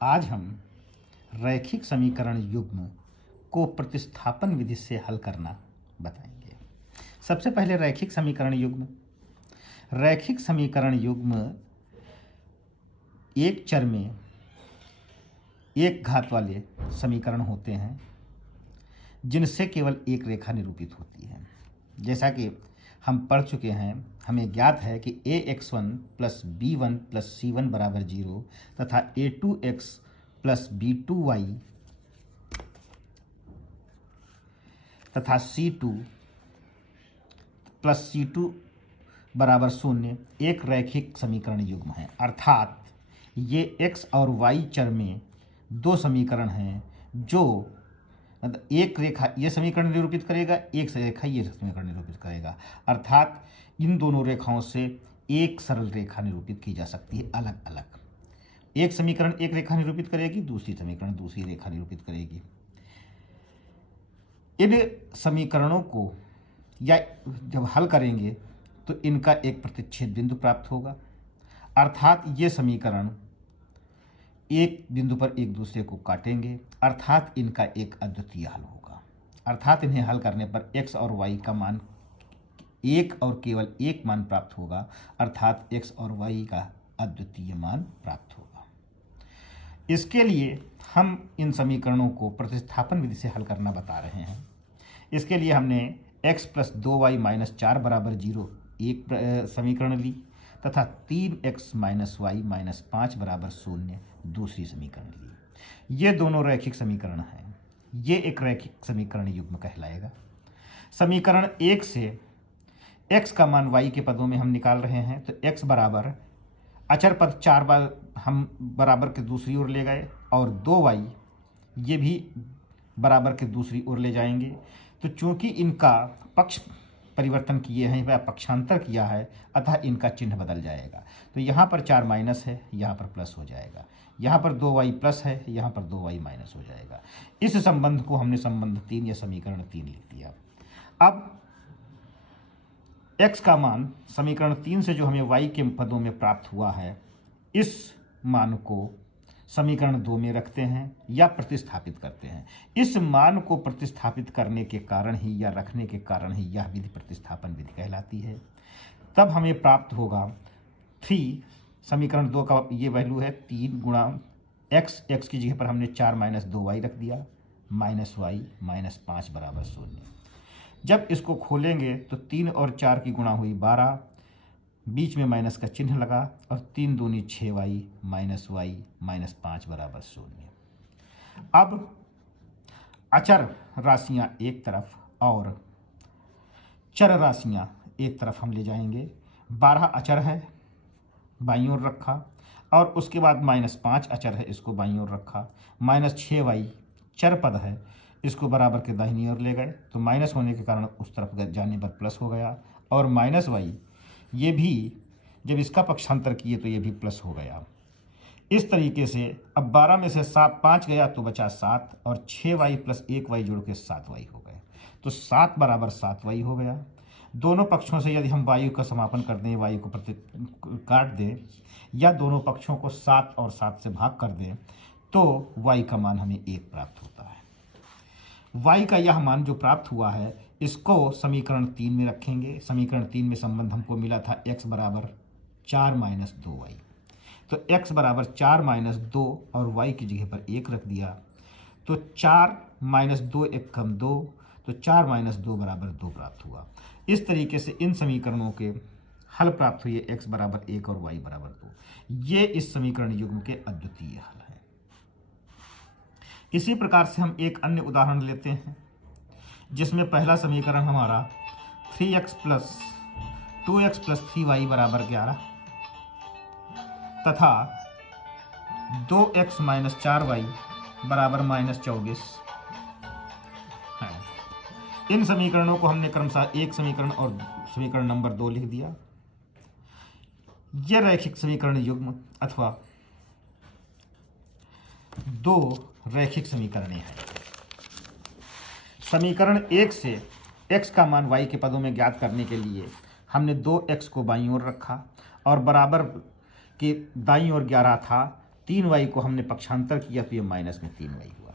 आज हम रैखिक समीकरण युग्म को प्रतिस्थापन विधि से हल करना बताएंगे। सबसे पहले रैखिक समीकरण युग्म एक चर में एक घात वाले समीकरण होते हैं जिनसे केवल एक रेखा निरूपित होती है। जैसा कि हम पढ़ चुके हैं, हमें ज्ञात है कि ax1 plus b1 plus c1 बराबर 0 तथा a2x प्लस b2y तथा c2 प्लस c2 बराबर 0 एक रैखिक समीकरण युग्म है। अर्थात ये x और y चर में दो समीकरण हैं जो एक रेखा ये समीकरण निरूपित करेगा, एक रेखा ये समीकरण निरूपित करेगा। अर्थात इन दोनों रेखाओं से एक सरल रेखा निरूपित की जा सकती है अलग अलग। एक समीकरण एक रेखा निरूपित करेगी, दूसरी समीकरण दूसरी रेखा निरूपित करेगी। इन समीकरणों को या जब हल करेंगे तो इनका एक प्रतिच्छेद बिंदु प्राप्त होगा। अर्थात ये समीकरण एक बिंदु पर एक दूसरे को काटेंगे, अर्थात इनका एक अद्वितीय हल होगा। अर्थात इन्हें हल करने पर x और y का मान एक और केवल एक मान प्राप्त होगा, अर्थात x और y का अद्वितीय मान प्राप्त होगा। इसके लिए हम इन समीकरणों को प्रतिस्थापन विधि से हल करना बता रहे हैं। इसके लिए हमने x प्लस 2y माइनस 4 बराबर 0 एक समीकरण ली तथा 3x माइनस वाई माइनस 5 बराबर 0 दूसरी समीकरण ली। ये दोनों रैखिक समीकरण हैं। ये एक रैखिक समीकरण युग्म कहलाएगा। समीकरण 1 से x का मान y के पदों में हम निकाल रहे हैं, तो x बराबर अचर पद 4 बार हम बराबर के दूसरी ओर ले गए और 2y ये भी बराबर के दूसरी ओर ले जाएंगे। तो चूंकि इनका पक्ष परिवर्तन किए हैं या पक्षांतर किया है, अतः इनका चिन्ह बदल जाएगा। तो यहाँ पर 4 माइनस है, यहाँ पर प्लस हो जाएगा। यहाँ पर 2y प्लस है, यहाँ पर 2y माइनस हो जाएगा। इस संबंध को हमने संबंध 3 या समीकरण 3 लिख दिया। अब x का मान समीकरण 3 से जो हमें y के पदों में प्राप्त हुआ है, इस मान को समीकरण 2 में रखते हैं या प्रतिस्थापित करते हैं। इस मान को प्रतिस्थापित करने के कारण ही या रखने के कारण ही यह विधि प्रतिस्थापन विधि कहलाती है। तब हमें प्राप्त होगा 3, समीकरण 2 का ये वैल्यू है 3 गुणा x की जगह पर हमने 4 माइनस 2y रख दिया, माइनस वाई माइनस 5 बराबर 0। जब इसको खोलेंगे तो 3 और 4 की गुणा हुई 12, बीच में माइनस का चिन्ह लगा और 3 दूनी 6y माइनस वाई माइनस 5 बराबर 0। अब अचर राशियां एक तरफ और चर राशियां एक तरफ हम ले जाएंगे। 12 अचर है, बाईं ओर रखा, और उसके बाद माइनस 5 अचर है, इसको बाईं ओर रखा। माइनस 6y चर पद है, इसको बराबर के दाहिनी ओर ले गए, तो माइनस होने के कारण उस तरफ जाने पर प्लस हो गया। और माइनस y ये भी जब इसका पक्षांतर किए तो ये भी प्लस हो गया। इस तरीके से अब 12 में से 5 गया तो बचा 7 और 6y प्लस 1y जोड़ के 7y हो गए, तो 7 बराबर 7y हो गया। दोनों पक्षों से यदि हम वायु का समापन कर दें, वायु को काट दें या दोनों पक्षों को 7 और 7 से भाग कर दें, तो y का मान हमें 1 प्राप्त होता है। y का यह मान जो प्राप्त हुआ है, इसको समीकरण 3 में रखेंगे। समीकरण 3 में संबंध हमको मिला था x बराबर 4 माइनस 2y, तो x बराबर 4 माइनस 2 और y की जगह पर 1 रख दिया, तो 4 माइनस 2 1 कम 2, तो 4 माइनस 2 बराबर 2 प्राप्त हुआ। इस तरीके से इन समीकरणों के हल प्राप्त हुए, x बराबर 1 और y बराबर 2। ये इस समीकरण युग्म के अद्वितीय हल है। इसी प्रकार से हम एक अन्य उदाहरण लेते हैं, जिसमें पहला समीकरण हमारा 3x plus 2x plus 3y बराबर 11 तथा 2x माइनस 4y बराबर माइनस 24 है। इन समीकरणों को हमने क्रमशः एक समीकरण और समीकरण नंबर 2 लिख दिया। यह रैखिक समीकरण युग्म अथवा दो रैखिक समीकरणें हैं। समीकरण 1 से x का मान y के पदों में ज्ञात करने के लिए हमने 2x को बाईं ओर रखा और बराबर के दाईं ओर 11 था, 3y को हमने पक्षांतर किया तो ये माइनस में 3y हुआ।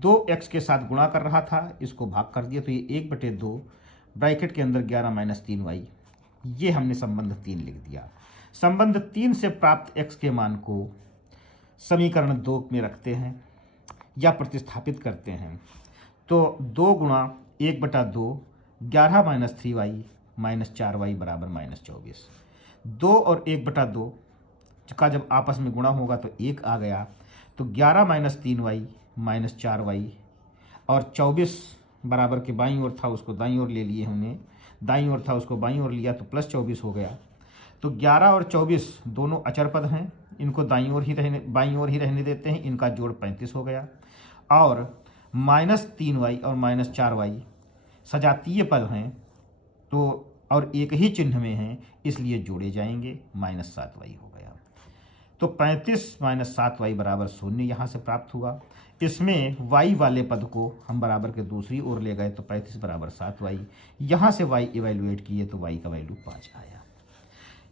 2x के साथ गुणा कर रहा था, इसको भाग कर दिया तो ये 1/2 ब्रैकेट के अंदर 11 माइनस 3y, ये हमने संबंध 3 लिख दिया। संबंध 3 से प्राप्त x के मान को समीकरण 2 में रखते हैं या प्रतिस्थापित करते हैं तो 2 गुणा 1/2 11 माइनस 3y माइनस 4y बराबर -24। 2 और 1/2 का जब आपस में गुणा होगा तो 1 आ गया, तो 11 माइनस 3y माइनस 4y और 24 बराबर के बाईं ओर था उसको दाईं ओर ले लिए हमने, दाईं ओर था उसको बाईं ओर लिया तो +24 हो गया। तो 11 और 24 दोनों अचर पद हैं, इनको बाईं ओर ही रहने देते हैं, इनका जोड़ 35 हो गया। और -3y और -4y सजातीय पद हैं तो और एक ही चिन्ह में हैं, इसलिए जोड़े जाएंगे, -7y हो गया। तो 35 - 7y बराबर 0 यहाँ से प्राप्त हुआ। इसमें y वाले पद को हम बराबर के दूसरी ओर ले गए तो 35 बराबर 7y, यहाँ से y इवेल्युएट किए तो y का वैल्यू 5 आया।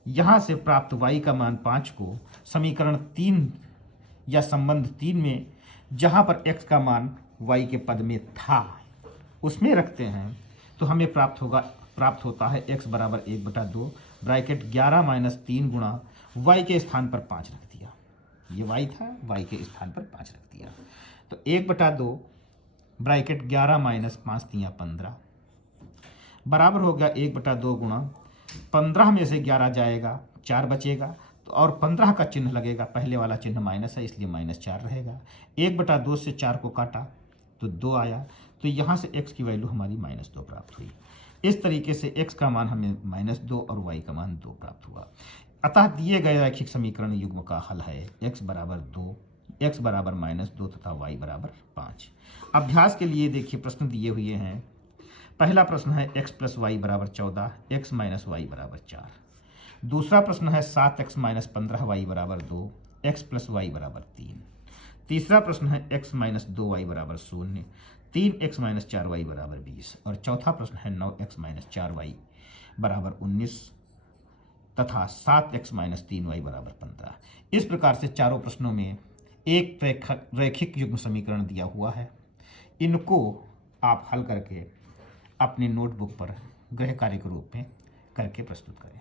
यहाँ से प्राप्त y का मान 5 को समीकरण 3 या संबंध 3 में जहाँ पर x का मान y के पद में था उसमें रखते हैं तो हमें प्राप्त होता है x बराबर 1/2 ब्रैकेट 11 माइनस 3 गुणा y के स्थान पर 5 रख दिया, ये y था, y के स्थान पर 5 रख दिया तो 1/2 ब्रैकेट 11 माइनस 5 × 15 बराबर हो गया 1/2 गुणा 15 में से 11 जाएगा, 4 बचेगा तो और 15 का चिन्ह लगेगा, पहले वाला चिन्ह माइनस है इसलिए -4 रहेगा। 1/2 से 4 को काटा तो 2 आया, तो यहाँ से x की वैल्यू हमारी -2 प्राप्त हुई। इस तरीके से x का मान हमें -2 और y का मान 2 प्राप्त हुआ। अतः दिए गए रैखिक समीकरण युग्म का हल है x बराबर 2, x बराबर -2 तथा y बराबर 5। अभ्यास के लिए देखिए प्रश्न दिए हुए हैं। पहला प्रश्न है x + y बराबर 14, x - y बराबर 4। दूसरा प्रश्न है 7x - 15y बराबर 2, x + y बराबर 3। तीसरा प्रश्न है x - 2y बराबर 0, 3x - 4y बराबर 20 और चौथा प्रश्न है 9x - 4y बराबर 19 तथा 7x - 3y बराबर 15। इस प्रकार से चारों प्रश्नों में एक रैखिक युग्म समीकरण दिया हुआ है। इनको आप हल करके अपने नोटबुक पर गृह कार्य के रूप में करके प्रस्तुत करें।